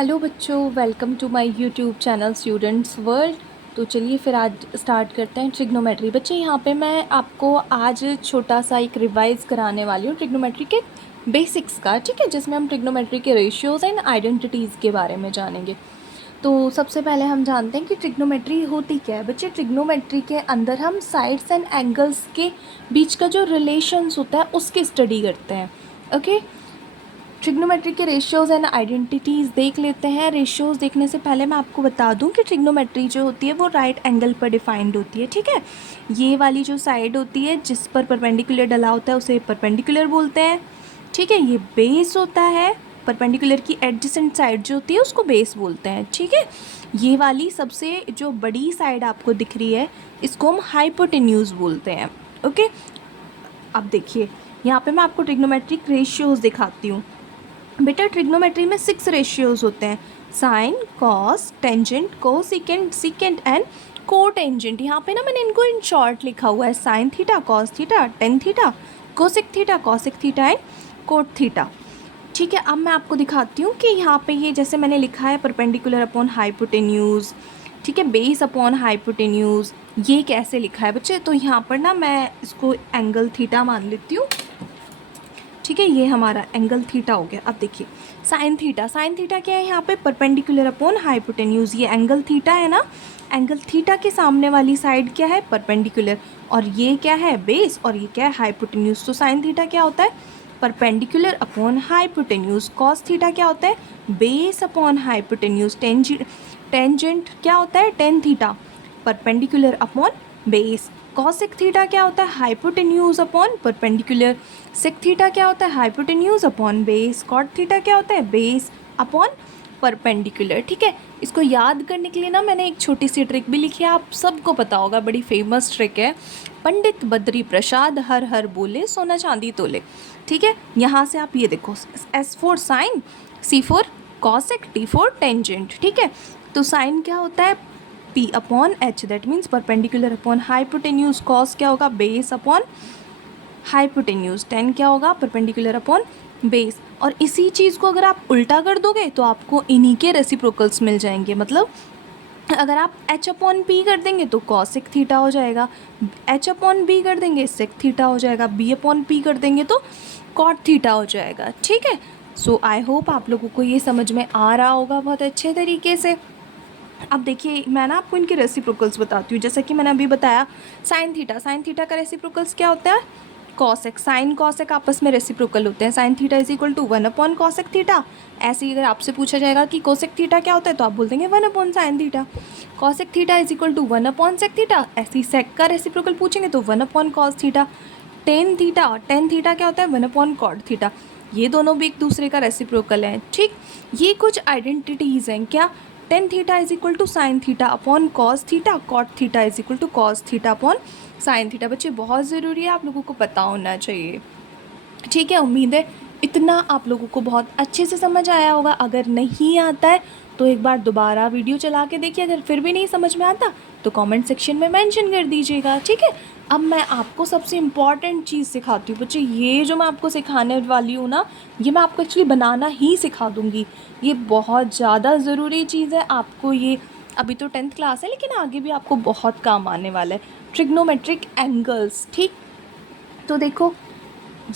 Hello बच्चों, welcome to my YouTube channel students world. तो चलिए फिर आज स्टार्ट करते हैं ट्रिग्नोमेट्री। बच्चे यहाँ पे मैं आपको आज छोटा सा एक रिवाइज कराने वाली हूँ ट्रिग्नोमेट्री के बेसिक्स का, ठीक है, जिसमें हम ट्रिग्नोमेट्री के रेशियोज़ एंड आइडेंटिटीज़ के बारे में जानेंगे। तो सबसे पहले हम जानते हैं कि ट्रिग्नोमेट्री होती क्या है। बच्चे ट्रिग्नोमेट्री के अंदर हम साइड्स एंड एंगल्स के बीच का जो रिलेशंस होता है उसकी स्टडी करते हैं। ओके, ट्रिग्नोमेट्री के रेशियोज़ एंड आइडेंटिटीज़ देख लेते हैं। रेशियोज़ देखने से पहले मैं आपको बता दूं कि ट्रिग्नोमेट्री जो होती है वो राइट एंगल पर डिफाइंड होती है, ठीक है। ये वाली जो साइड होती है जिस पर परपेंडिकुलर डला होता है उसे परपेंडिकुलर बोलते हैं, ठीक है। ये बेस होता है, परपेंडिकुलर की एडजेसेंट साइड जो होती है उसको बेस बोलते हैं, ठीक है। ये वाली सबसे जो बड़ी साइड आपको दिख रही है इसको हम हाइपोटेन्यूज बोलते हैं। ओके, अब देखिए यहाँ पे मैं आपको ट्रिग्नोमेट्रिक रेशियोज़ दिखाती हूँ। बेटा ट्रिग्नोमेट्री में 6 रेशियोज़ होते हैं: sine, cos, tangent, cosecant, secant and cotangent. यहाँ पे ना मैंने इनको इन शॉर्ट लिखा हुआ है: sine theta, cos theta, tan theta, cosec theta, cosec theta and cot theta, ठीक है। अब मैं आपको दिखाती हूँ कि यहाँ पे ये जैसे मैंने लिखा है परपेंडिकुलर अपॉन हाइपोटेन्यूज़, ठीक है, बेस अपॉन हाइपोटेन्यूज़, ये कैसे लिखा है बच्चे। तो यहाँ पर ना मैं इसको एंगल थीटा मान लेती हूँ, ठीक है। ये हमारा एंगल थीटा हो गया। अब देखिए साइन थीटा, साइन थीटा क्या है यहाँ पे? Perpendicular upon hypotenuse. ये एंगल थीटा है ना, एंगल थीटा के सामने वाली साइड क्या है? परपेंडिकुलर। और ये क्या है? बेस। और ये क्या है? हाइपोटेन्यूज। तो साइन थीटा क्या होता है? Perpendicular upon hypotenuse. Cos theta क्या होता है? Base upon hypotenuse. टेंजेंट क्या होता है? Tan theta, perpendicular upon base. Cosec theta क्या होता है? Hypotenuse upon perpendicular. Sec theta क्या होता है? Hypotenuse upon base. Cot theta क्या होता है? बेस अपॉन परपेंडिकुलर, ठीक है। इसको याद करने के लिए ना मैंने एक छोटी सी ट्रिक भी लिखी है, आप सबको पता होगा, बड़ी फेमस ट्रिक है। पंडित बद्री प्रसाद हर हर बोले सोना चांदी तोले, ठीक है। यहाँ से आप ये देखो, S for sine, C for cosec, T for tangent, ठीक है। तो साइन क्या होता है? P upon H, that means perpendicular upon hypotenuse. Cos क्या होगा? Base upon hypotenuse. टेन क्या होगा? Perpendicular upon base. और इसी चीज़ को अगर आप उल्टा कर दोगे तो आपको इन्हीं के रेसिप्रोकल्स मिल जाएंगे। मतलब अगर आप H अपॉन P कर देंगे तो कॉसिक थीटा हो जाएगा, H अपॉन B कर देंगे सेक थीटा हो जाएगा, B अपॉन P कर देंगे तो कॉट थीटा हो जाएगा, ठीक है। सो आई होप आप लोगों को ये समझ में आ रहा होगा बहुत अच्छे तरीके से। अब देखिए मैं ना आपको इनके रेसिप्रोकल्स बताती हूँ। जैसा कि मैंने अभी बताया साइन थीटा, साइन थीटा का रेसिप्रोकल्स क्या होता है? कॉसेक। साइन कॉसेक आपस में रेसिप्रोकल होते हैं। Sine theta is equal to 1 upon cosec theta. ऐसे ही अगर आपसे पूछा जाएगा कि कोसेक थीटा क्या होता है तो आप बोल देंगे 1 upon sine theta. Cosec theta is equal to 1 upon sec theta. ऐसे ही सेक का रेसिप्रोकल पूछेंगे तो 1 upon cos theta. Tan theta, tan theta क्या होता है? 1 अपॉन कॉट थीटा। ये दोनों भी एक दूसरे का रेसिप्रोकल हैं, ठीक। ये कुछ आइडेंटिटीज़ हैं क्या? Tan theta is equal to sine theta upon cos theta, cot theta is equal to cos theta upon sine theta. बच्चे बहुत ज़रूरी है, आप लोगों को पता होना चाहिए, ठीक है। उम्मीद है इतना आप लोगों को बहुत अच्छे से समझ आया होगा। अगर नहीं आता है तो एक बार दोबारा वीडियो चला के देखिए। अगर फिर भी नहीं समझ में आता तो कमेंट सेक्शन में मेंशन कर दीजिएगा, ठीक है। अब मैं आपको सबसे इम्पॉर्टेंट चीज़ सिखाती हूँ बच्चे। ये जो मैं आपको सिखाने वाली हूँ ना, ये मैं आपको एक्चुअली बनाना ही सिखा दूँगी। ये बहुत ज़्यादा ज़रूरी चीज़ है आपको। ये अभी तो 10th क्लास है लेकिन आगे भी आपको बहुत काम आने वाला है। ट्रिग्नोमेट्रिक एंगल्स, ठीक। तो देखो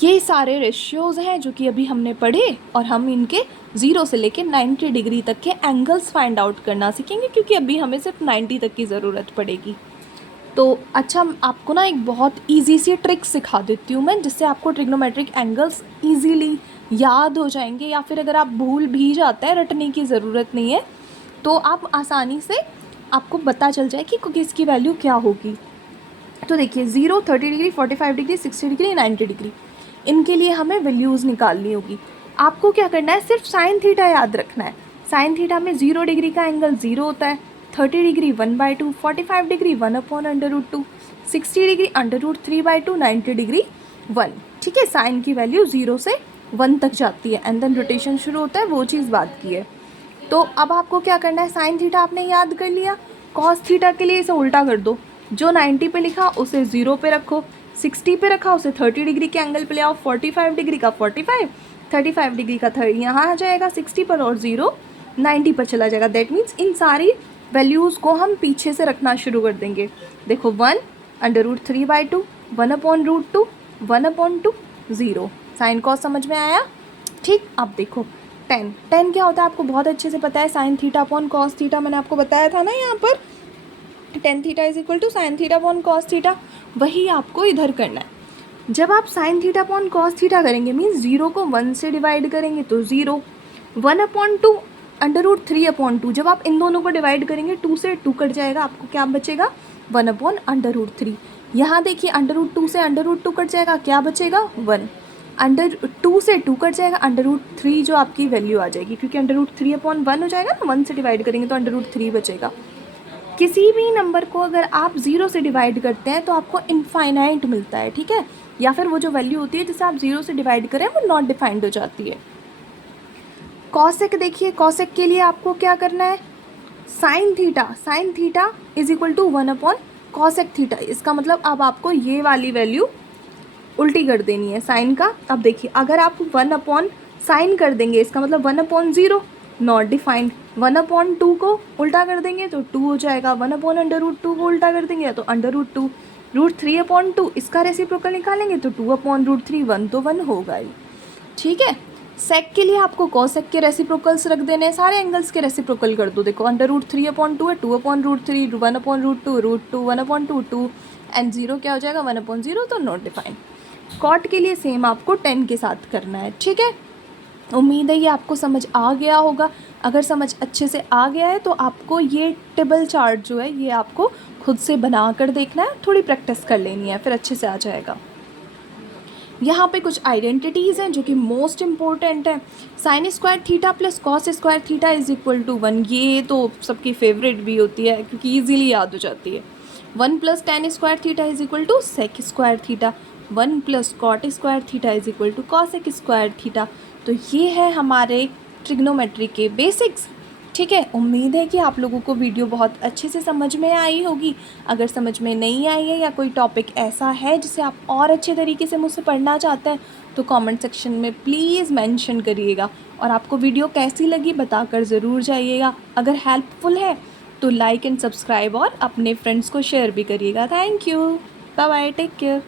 ये सारे रेशियोज़ हैं जो कि अभी हमने पढ़े, और हम इनके 0 से लेके 90 डिग्री तक के एंगल्स फाइंड आउट करना सीखेंगे, क्योंकि अभी हमें सिर्फ 90 तक की ज़रूरत पड़ेगी। तो अच्छा, आपको ना एक बहुत इजी सी ट्रिक सिखा देती हूँ मैं, जिससे आपको ट्रिग्नोमेट्रिक एंगल्स इजीली याद हो जाएंगे, या फिर अगर आप भूल भी जाते हैं, रटने की ज़रूरत नहीं है, तो आप आसानी से आपको पता चल जाए कि किसकी वैल्यू क्या होगी। तो देखिए 0, 30 डिग्री, 45 डिग्री, 60 डिग्री, 90 डिग्री, इनके लिए हमें वैल्यूज़ निकालनी होगी। आपको क्या करना है? सिर्फ साइन थीटा याद रखना है। साइन थीटा में 0 डिग्री का एंगल 0 होता है, 30 degree 1/2, 45 degree 1 upon √2, 60 degree √3/2, 90 degree 1, ठीक है। साइन की वैल्यू 0 से 1 तक जाती है एंड देन रोटेशन शुरू होता है, वो चीज़ बात की है। तो अब आपको क्या करना है? साइन थीटा आपने याद कर लिया, कॉस थीटा के लिए इसे उल्टा कर दो। जो 90 पे लिखा उसे 0 पे रखो, 60 पे रखा उसे 30 डिग्री के एंगल पे ले आओ, 45 डिग्री का 45, 35 डिग्री का 30 यहाँ आ जाएगा 60 पर, और 0 90 पर चला जाएगा। दैट मीन्स इन सारी वैल्यूज़ को हम पीछे से रखना शुरू कर देंगे। देखो 1/√3/2, 1/√2, 1/2, 0। साइन कॉस समझ में आया? ठीक। अब देखो टेन क्या होता है आपको बहुत अच्छे से पता है, sine theta upon cos theta, मैंने आपको बताया था ना यहाँ पर tan theta is equal to sine theta upon cos theta. वही आपको इधर करना है। जब आप sine theta upon cos theta करेंगे मीन्स 0 को 1 से डिवाइड करेंगे तो 0, 1/2 √3/2। जब आप इन दोनों को डिवाइड करेंगे 2 से 2 कट जाएगा, आपको क्या बचेगा 1/√3। यहाँ देखिए √2 से √2 कट जाएगा, क्या बचेगा 1। √2 से 2 कट जाएगा, √3 जो आपकी वैल्यू आ जाएगी, क्योंकि √3/1 हो जाएगा ना, 1 से डिवाइड करेंगे तो √3 बचेगा। किसी भी नंबर को अगर आप 0 से डिवाइड करते हैं तो आपको इनफाइनाइट मिलता है, ठीक है, या फिर वो जो वैल्यू होती है जिसे आप 0 से डिवाइड करें वो नॉट डिफाइंड हो जाती है। कॉसेक देखिए, कॉसेक के लिए आपको क्या करना है, sine theta is equal to one by cosec theta. इसका मतलब अब आपको ये वाली वैल्यू उल्टी कर देनी है साइन का। अब देखिए अगर आप 1/साइन कर देंगे इसका मतलब 1/0 नॉट डिफाइंड, 1/2 को उल्टा कर देंगे तो 2 हो जाएगा, 1/√2 को उल्टा कर देंगे तो √2, √3/2 इसका रेसिप्रोकल निकालेंगे तो 2/√3, 1 तो 1 होगा ही। ठीक है। सेक के लिए आपको कॉसेक के रेसिप्रोकल्स रख देने हैं, सारे एंगल्स के रेसिप्रोकल कर दो। देखो √3/2 है, 2/√3, 1/√2, √2, 1/2, 2 एंड 0 क्या हो जाएगा 1/0, तो नॉट डिफाइंड। कॉट के लिए सेम आपको 10 के साथ करना है। ठीक है, उम्मीद है ये आपको समझ आ गया होगा। अगर समझ अच्छे से आ गया है तो आपको ये टेबल चार्ट जो है ये आपको खुद से बना कर देखना है, थोड़ी प्रैक्टिस कर लेनी है, फिर अच्छे से आ जाएगा। यहाँ पे कुछ आइडेंटिटीज़ हैं जो कि मोस्ट इम्पोर्टेंट है। Sine square theta plus cos square theta is equal to 1, ये तो सबकी फेवरेट भी होती है क्योंकि ईजिली याद हो जाती है। 1 + tan square theta is equal to sec square theta, 1 + cot square theta is equal to cosec square theta. तो ये है हमारे ट्रिग्नोमेट्री के बेसिक्स। ठीक है, उम्मीद है कि आप लोगों को वीडियो बहुत अच्छे से समझ में आई होगी। अगर समझ में नहीं आई है या कोई टॉपिक ऐसा है जिसे आप और अच्छे तरीके से मुझसे पढ़ना चाहते हैं तो कमेंट सेक्शन में प्लीज़ मेंशन करिएगा, और आपको वीडियो कैसी लगी बताकर ज़रूर जाइएगा। अगर हेल्पफुल है तो लाइक एंड सब्सक्राइब और अपने फ्रेंड्स को शेयर भी करिएगा। Thank you, bye bye, take care.